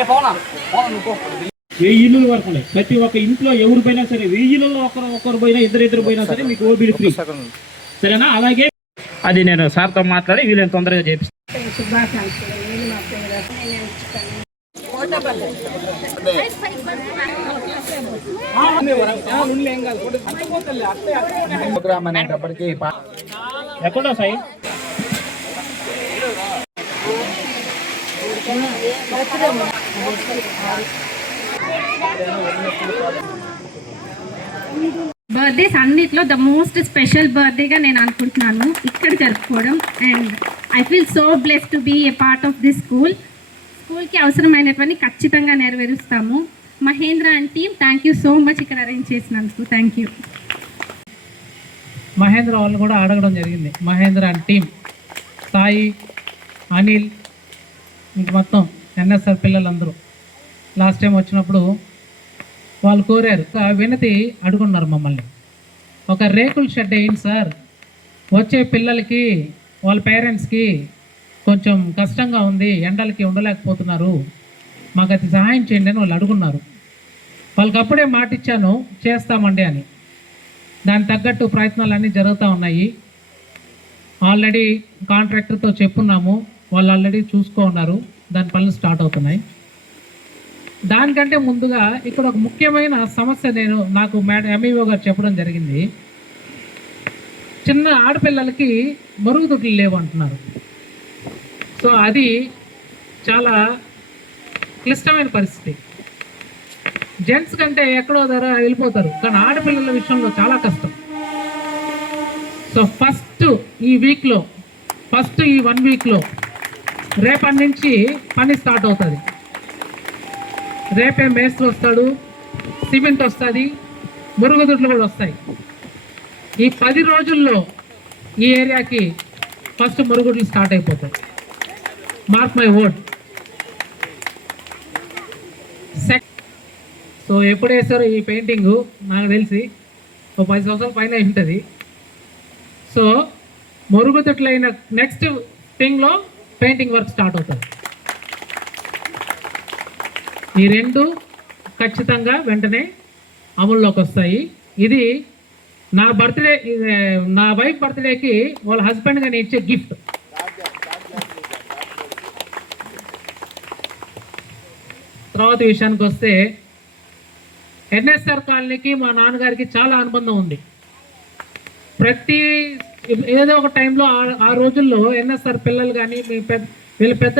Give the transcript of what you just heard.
1000 ఇల్లులు వరకు ఉన్నాయి. ప్రతి ఒక్క ఇంట్లో ఎవరు పోయినా సరే 1000 ఇళ్ళలో ఒకరు పోయినా ఇద్దరు పోయినా సరే మీకు ఓబీడీ ఫ్రీ. సరేనా? అలాగే అది నేను సార్తో మాట్లాడి వీళ్ళని తొందరగా చేపిస్తాను. ఎక్కడో సాయి బర్త్డేస్ అన్నిట్లో ద మోస్ట్ స్పెషల్ బర్త్డేగా నేను అనుకుంటున్నాను ఇక్కడ జరుపుకోవడం. And I feel so blessed to be a part of this స్కూల్కి అవసరమైనటువంటి ఖచ్చితంగా నెరవేరుస్తాము. Mahendra and team thank you so much ఇక్కడ అరేంజ్ చేసినందుకు. Thank you. మహేంద్ర వాళ్ళు కూడా అడగడం జరిగింది. మహేంద్ర అండ్ టీమ్ సాయి, అనిల్, ఇంక మొత్తం ఎన్ఎస్ఆర్ పిల్లలందరూ లాస్ట్ టైం వచ్చినప్పుడు వాళ్ళు కోరారు, వినతి అడుగున్నారు మమ్మల్ని, ఒక రేకుల షెడ్ వేయండి సార్, వచ్చే పిల్లలకి వాళ్ళ పేరెంట్స్కి కొంచెం కష్టంగా ఉంది, ఎండలకి ఉండలేకపోతున్నారు, మాకు అది సహాయం చేయండి అని వాళ్ళు అడుగున్నారు. వాళ్ళకి అప్పుడే మాట ఇచ్చాను చేస్తామండి అని. దానికి తగ్గట్టు ప్రయత్నాలు అన్నీ జరుగుతూ ఉన్నాయి. ఆల్రెడీ కాంట్రాక్టర్తో చెప్పున్నాము, వాళ్ళు ఆల్రెడీ చూసుకో ఉన్నారు, దాని పనులు స్టార్ట్ అవుతున్నాయి. దానికంటే ముందుగా ఇక్కడ ఒక ముఖ్యమైన సమస్య నాకు ఎంఈఓ గారు చెప్పడం జరిగింది. చిన్న ఆడపిల్లలకి మరుగుదొడ్లు లేవు అంటున్నారు. సో అది చాలా క్లిష్టమైన పరిస్థితి. జెంట్స్ కంటే ఎక్కడో ధర వెళ్ళిపోతారు, కానీ ఆడపిల్లల విషయంలో చాలా కష్టం. సో ఫస్ట్ ఈ 1 వీక్లో రేపటి నుంచి పని స్టార్ట్ అవుతుంది. రేపే మేస్త్రి వస్తాడు, సిమెంట్ వస్తుంది, మురుగుదొడ్లు కూడా వస్తాయి. ఈ 10 రోజుల్లో ఈ ఏరియాకి ఫస్ట్ మురుగుదొడ్లు స్టార్ట్ అయిపోతాయి. Mark my word. సో ఎప్పుడు వేస్తారో ఈ పెయింటింగు నాకు తెలిసి ఒక 10 సంవత్సరాల పైన ఉంటుంది. సో మురుగుదొడ్లైన నెక్స్ట్ థింగ్లో పెయింటింగ్ వర్క్ స్టార్ట్ అవుతుంది. ఈ 2 ఖచ్చితంగా వెంటనే అమల్లోకి వస్తాయి. ఇది నా వైఫ్ బర్త్డేకి వాళ్ళ హస్బెండ్గా నేను ఇచ్చే గిఫ్ట్. తర్వాత విషయానికి వస్తే ఎన్ఎస్ఆర్ కాలనీకి మా నాన్నగారికి చాలా అనుబంధం ఉంది. ఏదో ఒక టైంలో ఆ రోజుల్లో ఎన్ఎస్ఆర్ పిల్లలు కానీ వీళ్ళ పెద్ద